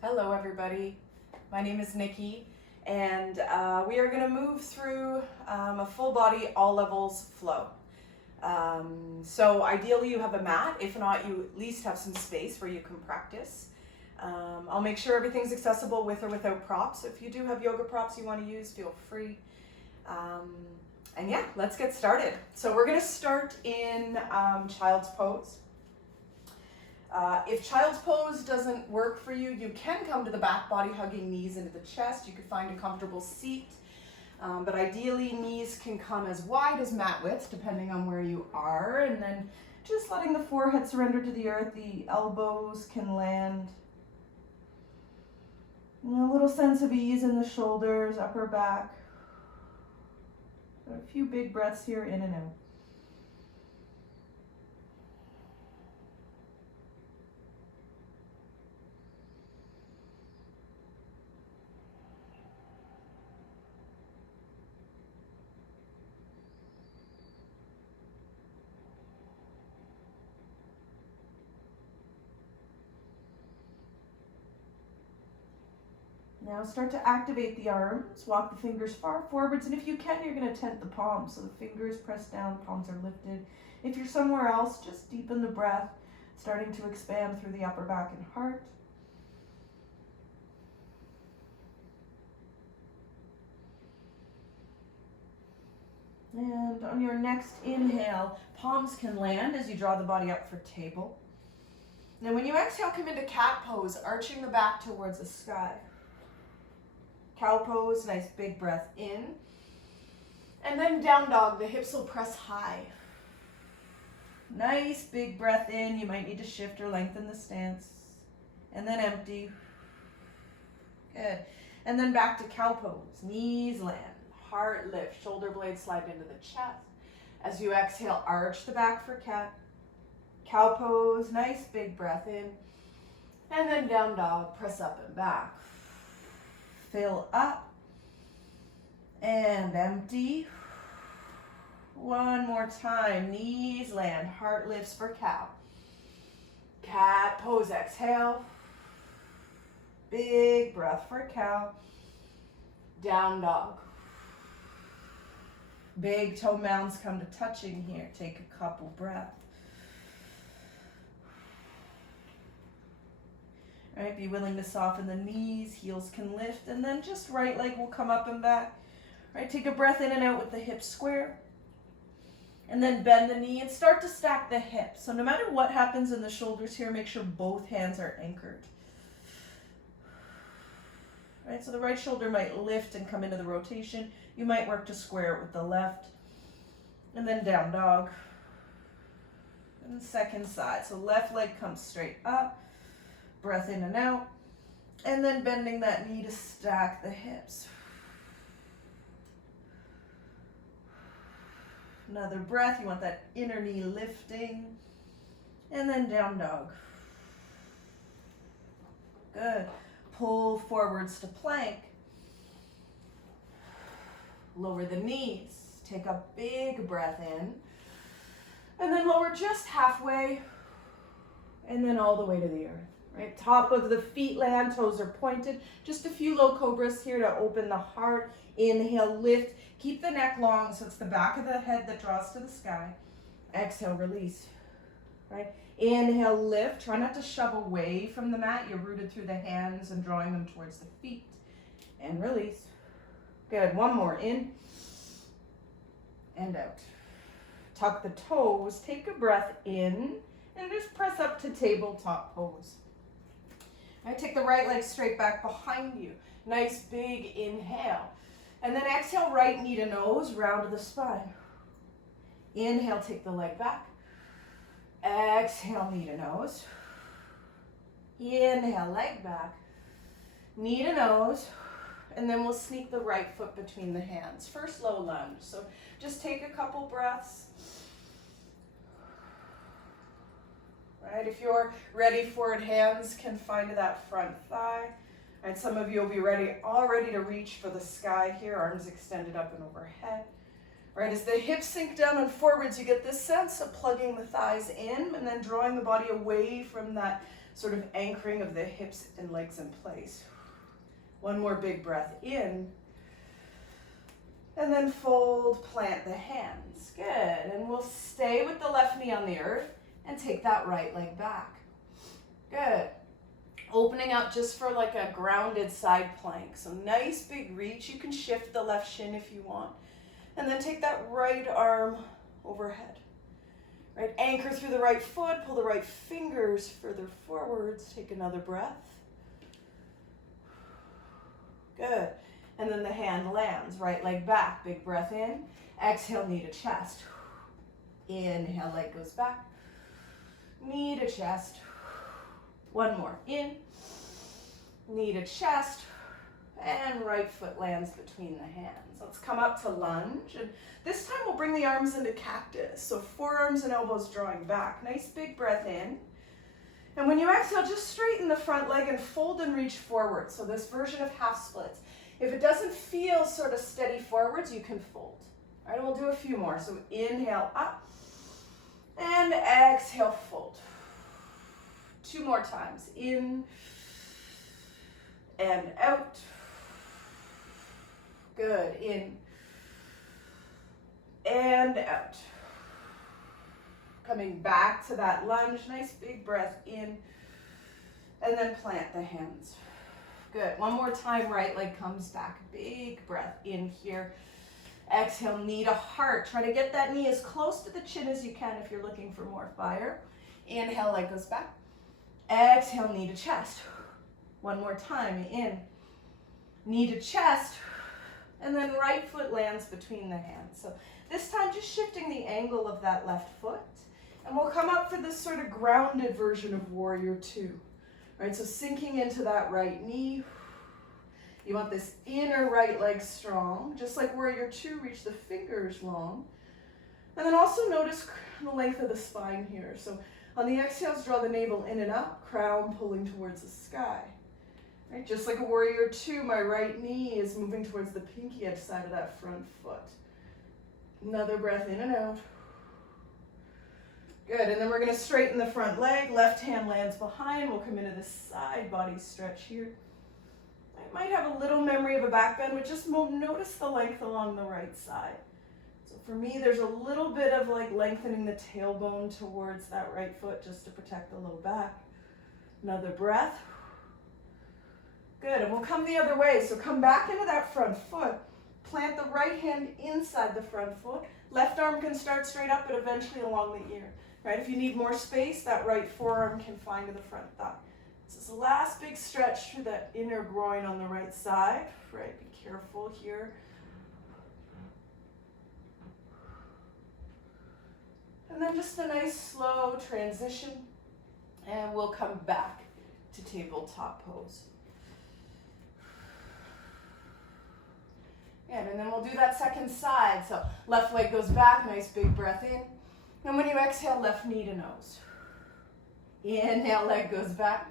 Hello everybody, my name is Nikki and we are going to move through a full body all levels flow. So ideally you have a mat, if not you at least have some space where you can practice. I'll make sure everything's accessible with or without props. If you do have yoga props you want to use, feel free. And yeah, let's get started. So we're going to start in child's pose. If child's pose doesn't work for you, you can come to the back body, hugging knees into the chest. You could find a comfortable seat, but ideally knees can come as wide as mat width, depending on where you are, and then just letting the forehead surrender to the earth. The elbows can land. A little sense of ease in the shoulders, upper back. A few big breaths here, in and out. Now start to activate the arms, walk the fingers far forwards, and if you can, you're going to tent the palms. So the fingers press down, palms are lifted. If you're somewhere else, just deepen the breath, starting to expand through the upper back and heart. And on your next inhale, palms can land as you draw the body up for table. Now when you exhale, come into cat pose, arching the back towards the sky. Cow pose, nice big breath in. And then down dog, the hips will press high. Nice big breath in. You might need to shift or lengthen the stance. And then empty. Good. And then back to cow pose. Knees land, heart lift, shoulder blades slide into the chest. As you exhale, arch the back for cat. Cow pose, nice big breath in. And then down dog, press up and back. Fill up and empty. One more time. Knees land, heart lifts for cow. Cat pose, exhale. Big breath for cow. Down dog. Big toe mounds come to touching here. Take a couple breaths. All right, be willing to soften the knees, heels can lift, and then just right leg will come up and back. All right, take a breath in and out with the hips square. And then bend the knee and start to stack the hips. So no matter what happens in the shoulders here, make sure both hands are anchored. All right, so the right shoulder might lift and come into the rotation. You might work to square it with the left. And then down dog. And second side. So left leg comes straight up. Breath in and out, and then bending that knee to stack the hips. Another breath, you want that inner knee lifting, and then down dog. Good. Pull forwards to plank. Lower the knees, take a big breath in, and then lower just halfway, and then all the way to the earth. Right, top of the feet land, toes are pointed. Just a few low cobras here to open the heart. Inhale, lift. Keep the neck long so it's the back of the head that draws to the sky. Exhale, release. Right, inhale, lift. Try not to shove away from the mat. You're rooted through the hands and drawing them towards the feet. And release. Good, one more, in and out. Tuck the toes, take a breath in, and just press up to tabletop pose. All right, take the right leg straight back behind you. Nice big inhale. And then exhale, right knee to nose, round to the spine. Inhale, take the leg back. Exhale, knee to nose. Inhale, leg back. Knee to nose. And then we'll sneak the right foot between the hands. First low lunge. So just take a couple breaths. Right, if you're ready for it, hands can find that front thigh. And some of you will be all ready to reach for the sky here, arms extended up and overhead. Right, as the hips sink down and forwards, you get this sense of plugging the thighs in and then drawing the body away from that sort of anchoring of the hips and legs in place. One more big breath in. And then fold, plant the hands. Good. And we'll stay with the left knee on the earth and take that right leg back. Good. Opening up just for like a grounded side plank. So nice big reach. You can shift the left shin if you want. And then take that right arm overhead. Right, anchor through the right foot. Pull the right fingers further forwards. Take another breath. Good. And then the hand lands, right leg back, big breath in. Exhale, knee to chest. Inhale, leg goes back. Knee to chest. One more, in. Knee to chest. And right foot lands between the hands. Let's come up to lunge. And this time we'll bring the arms into cactus. So forearms and elbows drawing back. Nice big breath in. And when you exhale, just straighten the front leg and fold and reach forward. So this version of half splits. If it doesn't feel sort of steady forwards, you can fold. All right, we'll do a few more. So inhale up and exhale, fold. Two more times. In and out. Good. In and out. Coming back to that lunge. Nice big breath in. And then plant the hands. Good. One more time, right leg comes back. Big breath in here. Exhale, knee to heart. Try to get that knee as close to the chin as you can if you're looking for more fire. Inhale, leg goes back. Exhale, knee to chest. One more time, in. Knee to chest. And then right foot lands between the hands. So this time just shifting the angle of that left foot. And we'll come up for this sort of grounded version of Warrior Two. All right, so sinking into that right knee. You want this inner right leg strong. Just like Warrior Two, reach the fingers long. And then also notice the length of the spine here. So on the exhales, draw the navel in and up, crown pulling towards the sky. Right, just like a Warrior Two, my right knee is moving towards the pinky edge side of that front foot. Another breath in and out. Good, and then we're going to straighten the front leg. Left hand lands behind. We'll come into this side body stretch here. I might have a little memory of a back bend, but just notice the length along the right side. So for me, there's a little bit of like lengthening the tailbone towards that right foot just to protect the low back. Another breath. Good, and we'll come the other way. So come back into that front foot. Plant the right hand inside the front foot. Left arm can start straight up, but eventually along the ear. Right? If you need more space, that right forearm can find to the front thigh. This is the last big stretch through that inner groin on the right side. Right? Be careful here. And then just a nice slow transition. And we'll come back to tabletop pose. And then we'll do that second side. So left leg goes back, nice big breath in. And when you exhale, left knee to nose. Inhale, leg goes back.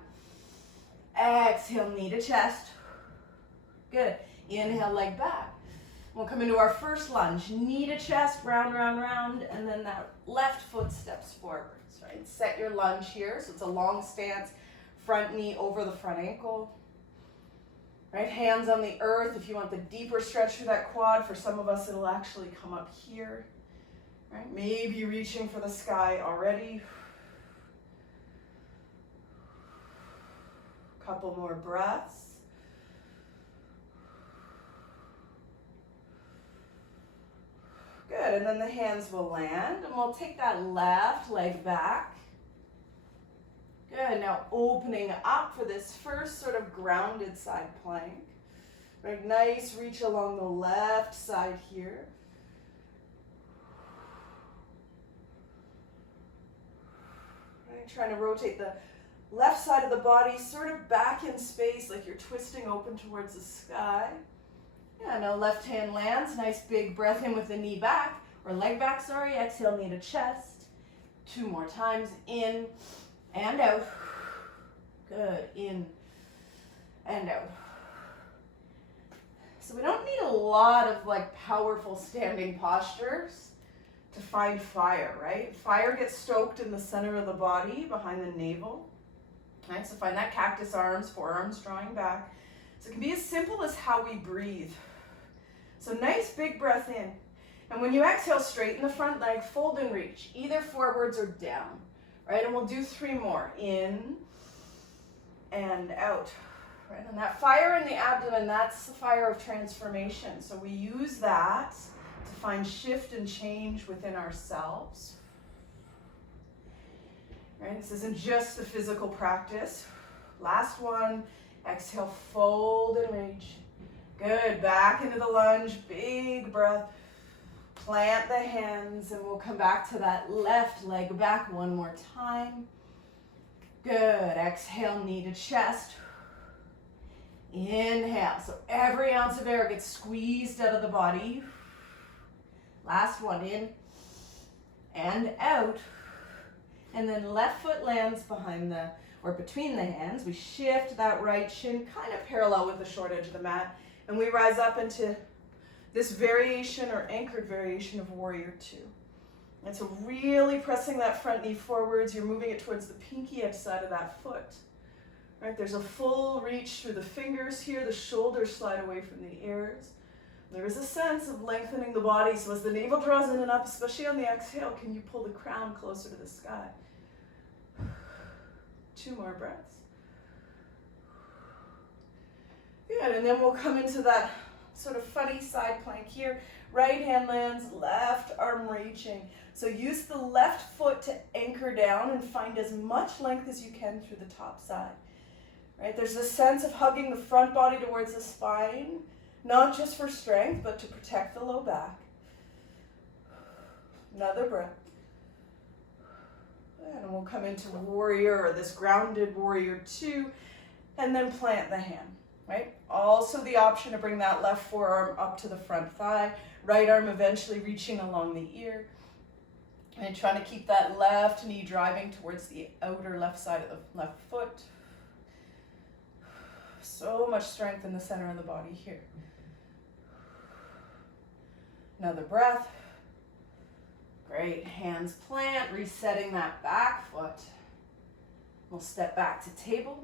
Exhale, knee to chest. Good. Inhale, leg back. We'll come into our first lunge. Knee to chest, round, round, round. And then that left foot steps forwards. Right? Set your lunge here. So it's a long stance. Front knee over the front ankle. Right, hands on the earth. If you want the deeper stretch through that quad, for some of us it'll actually come up here. Right, maybe reaching for the sky already. Couple more breaths. Good, and then the hands will land, and we'll take that left leg back. Good, now opening up for this first sort of grounded side plank. Right, nice reach along the left side here. Right, trying to rotate the left side of the body sort of back in space like you're twisting open towards the sky. Yeah, now left hand lands, nice big breath in with the knee back, or leg back, sorry. Exhale, knee to chest. Two more times, in and out. Good, in and out. So we don't need a lot of like powerful standing postures to find fire, right? Fire gets stoked in the center of the body, behind the navel. Right, so find that cactus arms, forearms drawing back. So it can be as simple as how we breathe. So nice big breath in. And when you exhale, straighten the front leg, fold and reach, either forwards or down. Right, and we'll do 3 more. In and out. Right, and that fire in the abdomen, that's the fire of transformation. So we use that to find shift and change within ourselves. Right, this isn't just a physical practice. Last one, exhale, fold and reach. Good, back into the lunge, big breath. Plant the hands and we'll come back to that left leg back one more time. Good, exhale, knee to chest. Inhale, so every ounce of air gets squeezed out of the body. Last one, in and out. And then left foot lands behind the, or between the hands. We shift that right shin kind of parallel with the short edge of the mat. And we rise up into this variation or anchored variation of warrior 2. And so really pressing that front knee forwards, you're moving it towards the pinky edge side of that foot. Right, there's a full reach through the fingers here, the shoulders slide away from the ears. There is a sense of lengthening the body, so as the navel draws in and up, especially on the exhale, can you pull the crown closer to the sky? 2 more breaths. Good, and then we'll come into that sort of funny side plank here. Right hand lands, left arm reaching. So use the left foot to anchor down and find as much length as you can through the top side. Right, there's a sense of hugging the front body towards the spine, not just for strength, but to protect the low back. Another breath. And we'll come into warrior, or this grounded warrior 2, and then plant the hand, right? Also the option to bring that left forearm up to the front thigh, right arm eventually reaching along the ear, and trying to keep that left knee driving towards the outer left side of the left foot. So much strength in the center of the body here. Another breath. Great, hands plant, resetting that back foot. We'll step back to table.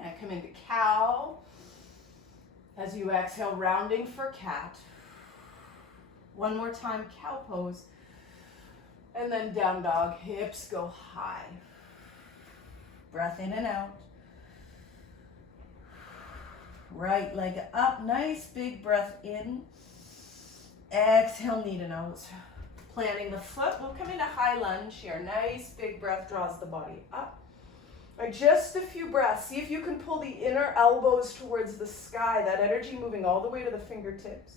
And come into cow. As you exhale, rounding for cat. One more time, cow pose. And then down dog, hips go high. Breath in and out. Right leg up, nice big breath in. Exhale, knee to nose. Planting the foot, we'll come into high lunge here. Nice big breath draws the body up. Right, just a few breaths. See if you can pull the inner elbows towards the sky, that energy moving all the way to the fingertips.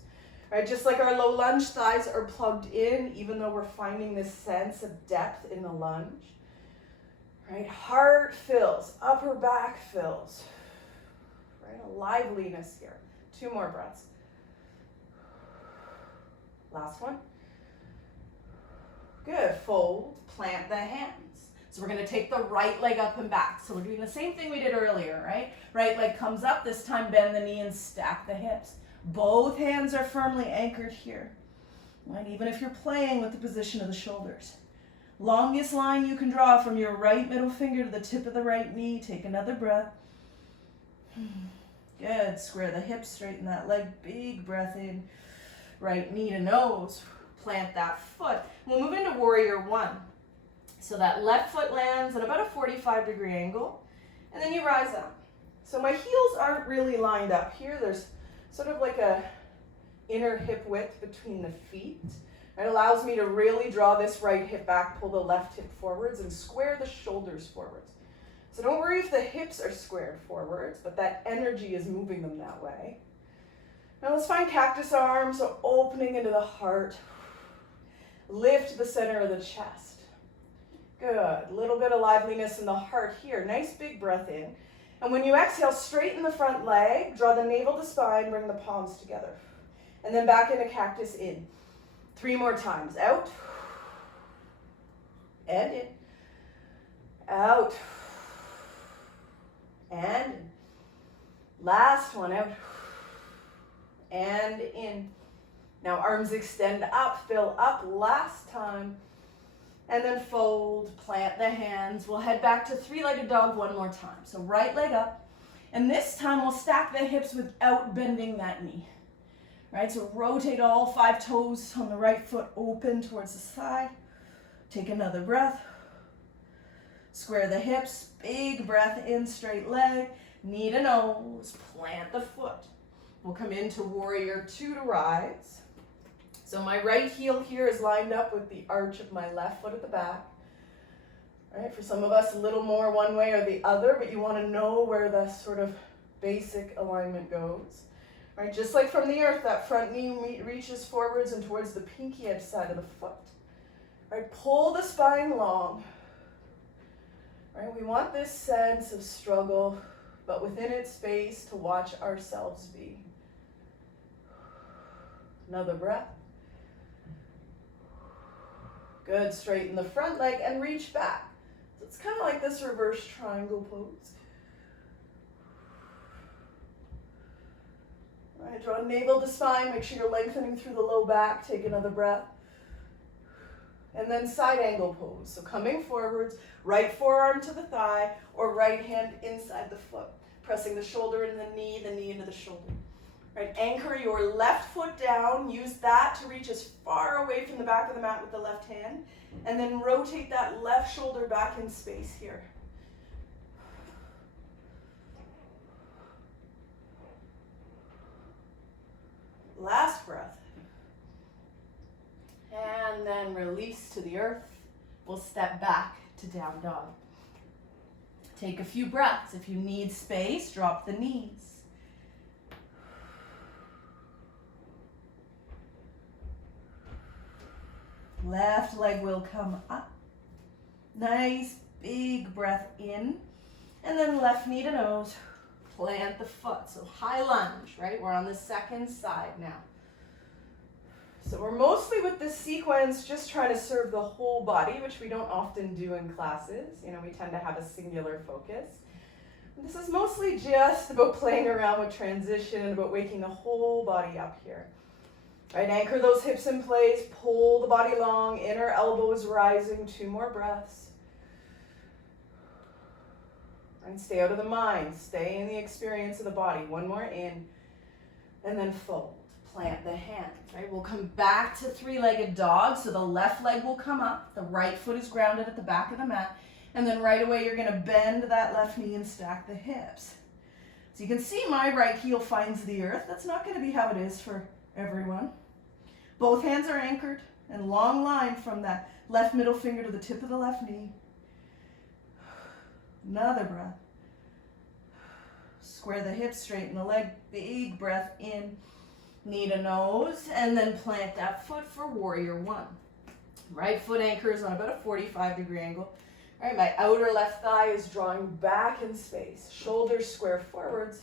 Right, just like our low lunge, thighs are plugged in, even though we're finding this sense of depth in the lunge. Right, heart fills, upper back fills. Right, a liveliness here. 2 more breaths. Last one. Good, fold, plant the hands. So we're gonna take the right leg up and back. So we're doing the same thing we did earlier, right? Right leg comes up, this time bend the knee and stack the hips. Both hands are firmly anchored here. Right, even if you're playing with the position of the shoulders. Longest line you can draw from your right middle finger to the tip of the right knee. Take another breath. Good, square the hips, straighten that leg, big breath in. Right knee to nose, plant that foot. We'll move into warrior 1. So that left foot lands at about a 45-degree angle, and then you rise up. So my heels aren't really lined up here. There's sort of like a inner hip width between the feet. It allows me to really draw this right hip back, pull the left hip forwards, and square the shoulders forwards. So don't worry if the hips are squared forwards, but that energy is moving them that way. Now let's find cactus arms, so opening into the heart. Lift the center of the chest. Good, little bit of liveliness in the heart here. Nice big breath in. And when you exhale, straighten the front leg, draw the navel to spine, bring the palms together. And then back into cactus in. 3 more times, out. And in. Out. And in. Last one, out. And in. Now arms extend up, fill up, last time. And then fold, plant the hands. We'll head back to three-legged dog one more time. So right leg up. And this time we'll stack the hips without bending that knee. Right, so rotate all 5 toes on the right foot open towards the side. Take another breath. Square the hips, big breath in, straight leg. Knee to nose, plant the foot. We'll come into warrior 2 to rise. So my right heel here is lined up with the arch of my left foot at the back. Right, for some of us, a little more one way or the other, but you want to know where the sort of basic alignment goes. Right, just like from the earth, that front knee reaches forwards and towards the pinky edge side of the foot. Right, pull the spine long. Right, we want this sense of struggle, but within its space to watch ourselves be. Another breath. Good, straighten the front leg and reach back. So it's kind of like this reverse triangle pose. All right, draw navel to spine, make sure you're lengthening through the low back, take another breath. And then side angle pose. So coming forwards, right forearm to the thigh, or right hand inside the foot. Pressing the shoulder into the knee into the shoulder. Right, anchor your left foot down, use that to reach as far away from the back of the mat with the left hand, and then rotate that left shoulder back in space here. Last breath. And then release to the earth. We'll step back to down dog. Take a few breaths. If you need space, drop the knees. Left leg will come up. Nice big breath in. And then left knee to nose. Plant the foot. So high lunge, right? We're on the second side now. So we're mostly with this sequence just trying to serve the whole body, which we don't often do in classes. You know, we tend to have a singular focus. This is mostly just about playing around with transition and about waking the whole body up here. Right, anchor those hips in place, pull the body long, inner elbows rising, 2 more breaths. And stay out of the mind, stay in the experience of the body. 1 more in, and then fold. Plant the hands, right? We'll come back to three-legged dog. So the left leg will come up. The right foot is grounded at the back of the mat. And then right away, you're going to bend that left knee and stack the hips. So you can see my right heel finds the earth. That's not going to be how it is for everyone. Both hands are anchored and long line from that left middle finger to the tip of the left knee. Another breath. Square the hips, straighten the leg. Big breath in. Knee to nose, and then plant that foot for warrior 1. Right foot anchors on about a 45-degree angle. All right, my outer left thigh is drawing back in space. Shoulders square forwards,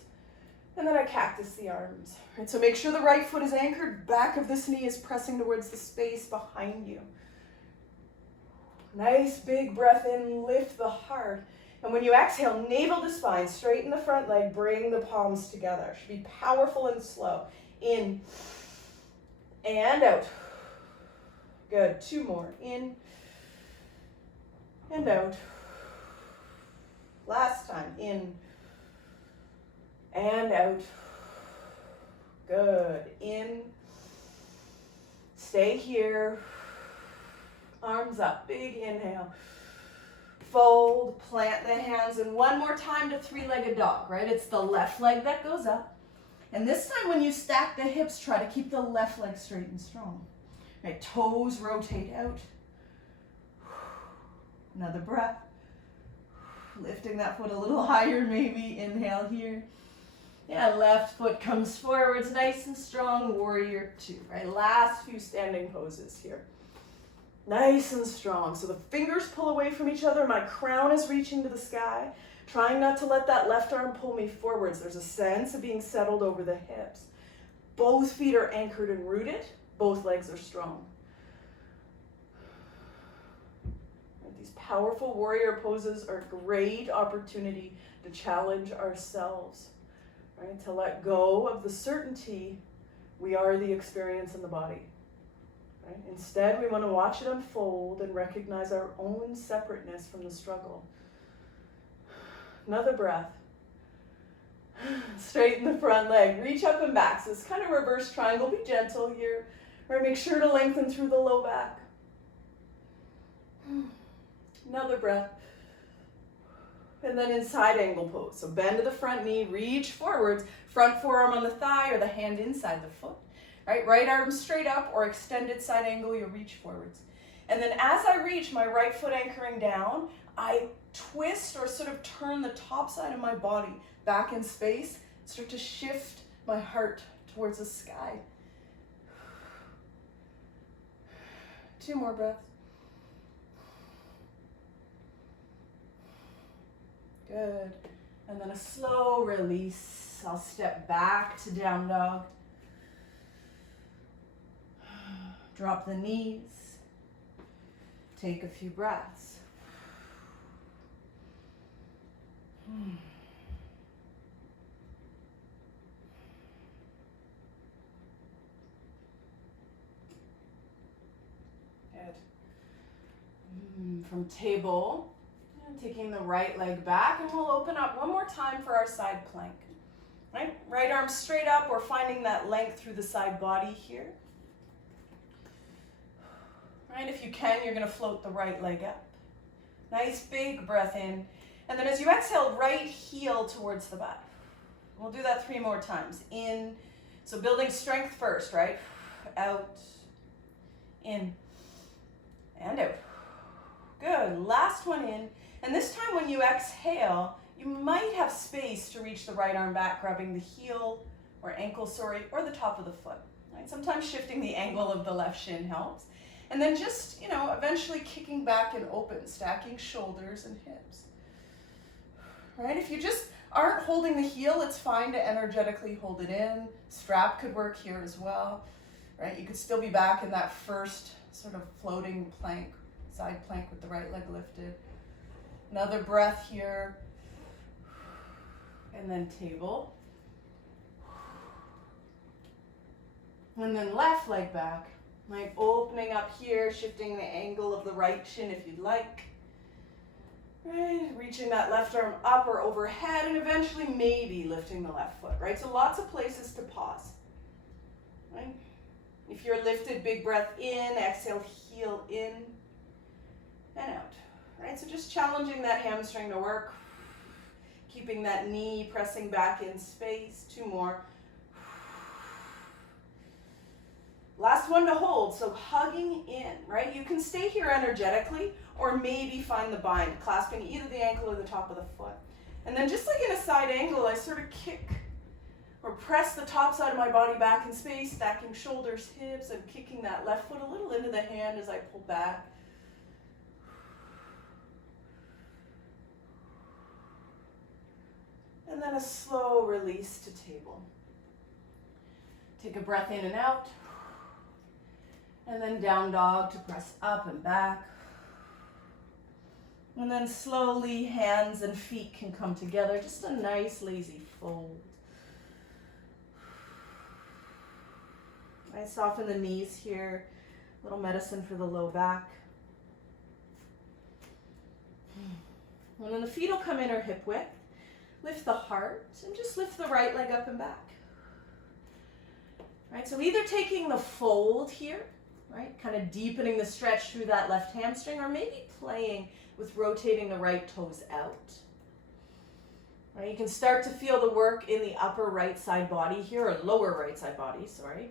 and then I cactus the arms. All right, so make sure the right foot is anchored. Back of this knee is pressing towards the space behind you. Nice big breath in, lift the heart. And when you exhale, navel to spine, straighten the front leg, bring the palms together. Should be powerful and slow. In and out. Good. 2 more. In and out. Last time. In and out. Good. In. Stay here. Arms up. Big inhale. Fold. Plant the hands. And 1 more time to three-legged dog, right? It's the left leg that goes up. And this time when you stack the hips, try to keep the left leg straight and strong. Right, toes rotate out. Another breath. Lifting that foot a little higher maybe. Inhale here. Yeah, left foot comes forwards, nice and strong, warrior 2. Right, last few standing poses here. Nice and strong. So the fingers pull away from each other. My crown is reaching to the sky. Trying not to let that left arm pull me forwards. There's a sense of being settled over the hips. Both feet are anchored and rooted. Both legs are strong. These powerful warrior poses are a great opportunity to challenge ourselves, right? To let go of the certainty we are the experience in the body. Right? Instead, we want to watch it unfold and recognize our own separateness from the struggle. Another breath. Straighten the front leg, reach up and back. So it's kind of reverse triangle. Be gentle here. Right? Make sure to lengthen through the low back. Another breath. And then in side angle pose. So bend to the front knee, reach forwards, front forearm on the thigh or the hand inside the foot. Right arm straight up or extended side angle, you reach forwards. And then as I reach, my right foot anchoring down, I twist or sort of turn the top side of my body back in space, start to shift my heart towards the sky. 2 more breaths. Good. And then a slow release. I'll step back to down dog. Drop the knees. Take a few breaths. Good. From table, taking the right leg back, and we'll open up one more time for our side plank. Right arm straight up, or finding that length through the side body here. If you can, you're going to float the right leg up. Nice big breath in. And then as you exhale, right heel towards the butt. We'll do that 3 more times. In, so building strength first, right? Out, in, and out. Good, last one in. And this time when you exhale, you might have space to reach the right arm back, grabbing the heel or ankle, or the top of the foot. Right? Sometimes shifting the angle of the left shin helps. And then just, eventually kicking back and open, stacking shoulders and hips. Right? If you just aren't holding the heel, it's fine to energetically hold it in. Strap could work here as well. Right? You could still be back in that first sort of floating plank, side plank with the right leg lifted. Another breath here. And then table. And then left leg back. Right, opening up here, shifting the angle of the right shin if you'd like. Right, reaching that left arm up or overhead, and eventually maybe lifting the left foot, right? So lots of places to pause, right? If you're lifted, big breath in, exhale, heel in and out, right? So just challenging that hamstring to work, keeping that knee pressing back in space. 2 more. Last one to hold, so hugging in, right? You can stay here energetically or maybe find the bind, clasping either the ankle or the top of the foot. And then just like in a side angle, I sort of kick or press the top side of my body back in space, stacking shoulders, hips, and kicking that left foot a little into the hand as I pull back. And then a slow release to table. Take a breath in and out. And then down dog to press up and back. And then slowly hands and feet can come together. Just a nice lazy fold. I soften the knees here. A little medicine for the low back. And then the feet will come in or hip width. Lift the heart and just lift the right leg up and back. Right, so either taking the fold here, right, kind of deepening the stretch through that left hamstring, or maybe playing with rotating the right toes out. Right, you can start to feel the work in the upper right side body here, or lower right side body, sorry.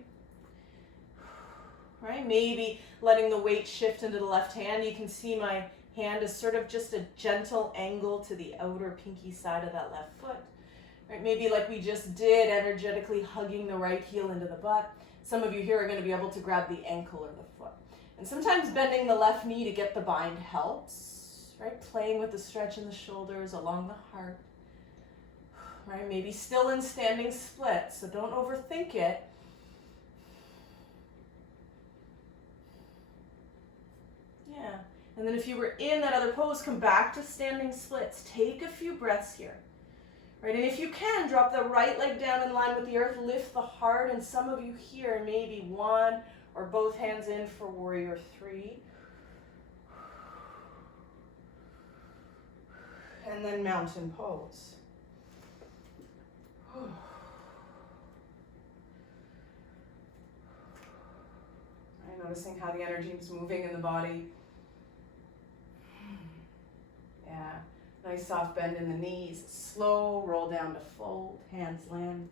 Right, maybe letting the weight shift into the left hand. You can see my hand is sort of just a gentle angle to the outer pinky side of that left foot. Right, maybe like we just did, energetically hugging the right heel into the butt. Some of you here are going to be able to grab the ankle or the foot. And sometimes bending the left knee to get the bind helps, right? Playing with the stretch in the shoulders along the heart. Right, maybe still in standing split, so don't overthink it. Yeah, and then if you were in that other pose, come back to standing splits. Take a few breaths here. Right, and if you can, drop the right leg down in line with the earth, lift the heart, and some of you here, maybe 1 or both hands in for warrior three. And then mountain pose. Right, noticing how the energy is moving in the body. Yeah, nice soft bend in the knees. Slow roll down to fold, hands land.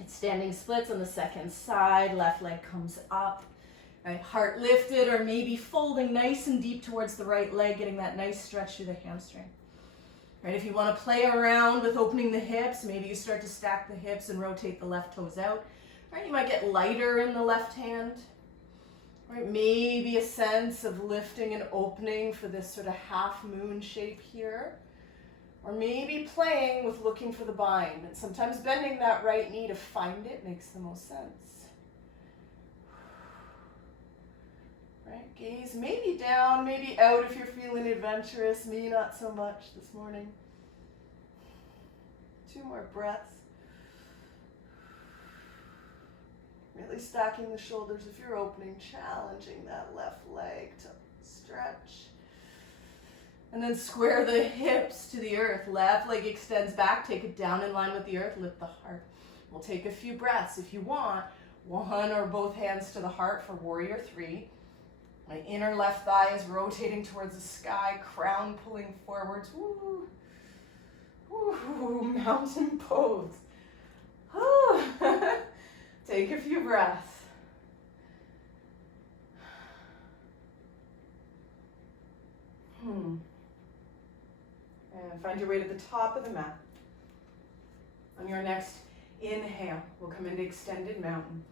It's standing splits on the second side, left leg comes up. Right, heart lifted or maybe folding nice and deep towards the right leg, getting that nice stretch through the hamstring. Right, if you want to play around with opening the hips, maybe you start to stack the hips and rotate the left toes out. Right, you might get lighter in the left hand. Right, maybe a sense of lifting and opening for this sort of half moon shape here. Or maybe playing with looking for the bind. And sometimes bending that right knee to find it makes the most sense. Right, gaze maybe down, maybe out if you're feeling adventurous, me not so much this morning. 2 more breaths. Really stacking the shoulders if you're opening, challenging that left leg to stretch. And then square the hips to the earth. Left leg extends back, take it down in line with the earth, lift the heart. We'll take a few breaths if you want. 1 or both hands to the heart for warrior 3. My inner left thigh is rotating towards the sky, crown pulling forwards. Woo. Woo. Mountain pose. Take a few breaths. And find your way to the top of the mat. On your next inhale, we'll come into extended mountain.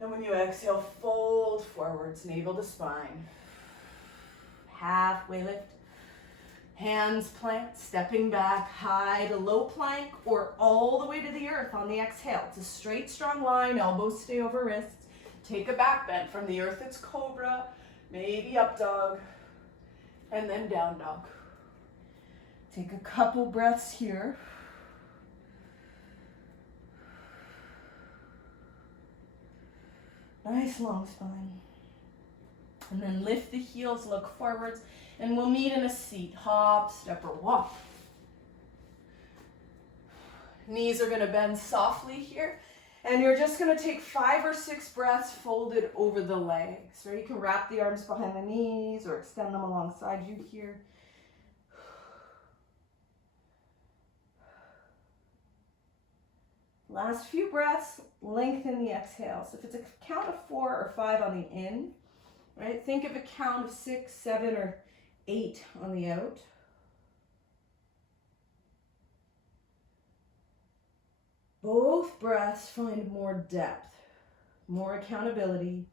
And when you exhale, fold forwards, navel to spine. Halfway lift. Hands plant, stepping back, high to low plank, or all the way to the earth on the exhale. It's a straight, strong line, elbows stay over wrists. Take a back bend from the earth, it's cobra, maybe up dog, and then down dog. Take a couple breaths here. Nice long spine. And then lift the heels, look forwards, and we'll meet in a seat. Hop, step, or walk. Knees are gonna bend softly here. And you're just gonna take 5 or 6 breaths folded over the legs. Or you can wrap the arms behind the knees or extend them alongside you here. Last few breaths, lengthen the exhale. So if it's a count of 4 or 5 on the in, right? Think of a count of 6, 7, or 8 on the out. Both breaths find more depth, more accountability,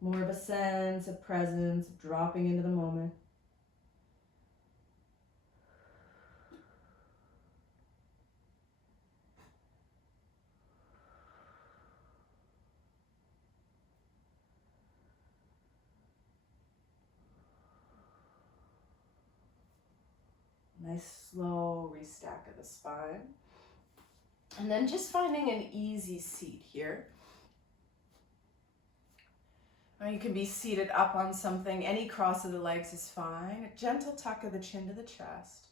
more of a sense of presence, dropping into the moment. Nice slow restack of the spine. And then just finding an easy seat here. Or you can be seated up on something. Any cross of the legs is fine. A gentle tuck of the chin to the chest.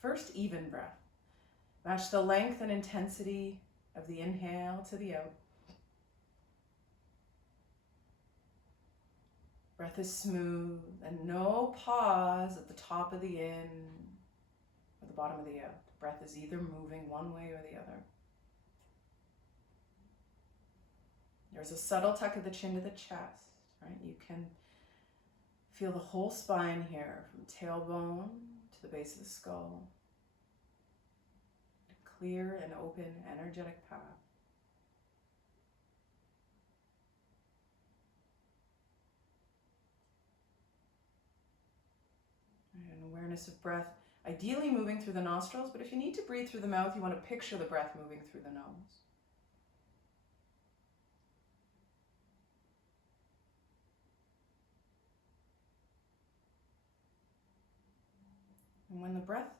First, even breath. Match the length and intensity of the inhale to the out. Breath is smooth and no pause at the top of the in or the bottom of the out. The breath is either moving one way or the other. There's a subtle tuck of the chin to the chest, right? You can feel the whole spine here from tailbone to the base of the skull. A clear and open, energetic path. And awareness of breath, ideally moving through the nostrils, but if you need to breathe through the mouth, you want to picture the breath moving through the nose. And when the breath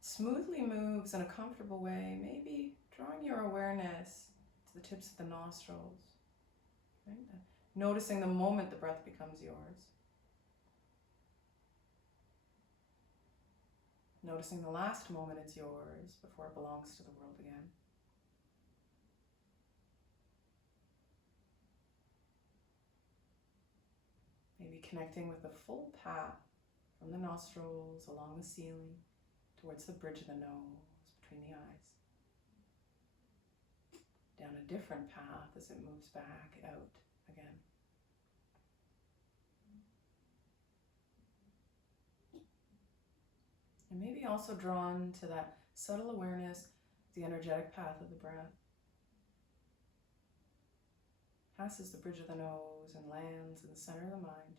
smoothly moves in a comfortable way, maybe drawing your awareness to the tips of the nostrils, right? Noticing the moment the breath becomes yours. Noticing the last moment it's yours before it belongs to the world again. Maybe connecting with the full path from the nostrils along the ceiling towards the bridge of the nose between the eyes. Down a different path as it moves back out again. And maybe also drawn to that subtle awareness, the energetic path of the breath. Passes the bridge of the nose and lands in the center of the mind.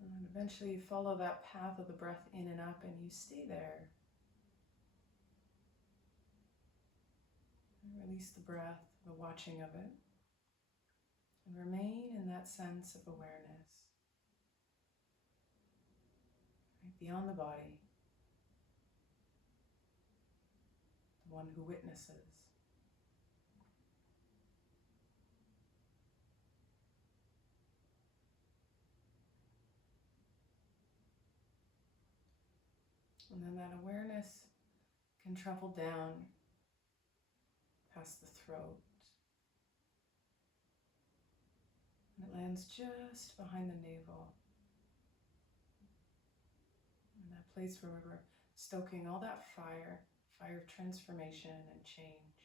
And then eventually you follow that path of the breath in and up and you stay there. And release the breath, the watching of it. And remain in that sense of awareness. Right beyond the body. The one who witnesses. And then that awareness can travel down past the throat. And it lands just behind the navel. And that place where we're stoking all that fire of transformation and change.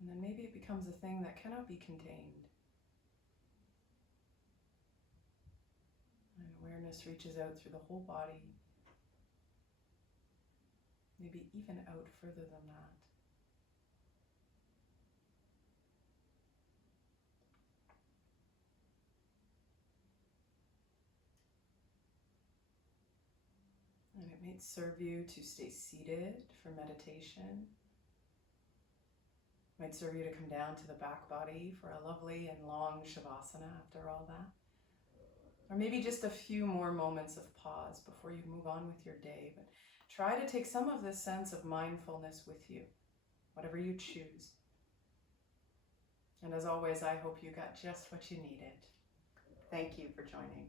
And then maybe it becomes a thing that cannot be contained. And awareness reaches out through the whole body, maybe even out further than that. And it may serve you to stay seated for meditation. It might serve you to come down to the back body for a lovely and long shavasana after all that. Or maybe just a few more moments of pause before you move on with your day. But try to take some of this sense of mindfulness with you, whatever you choose. And as always, I hope you got just what you needed. Thank you for joining.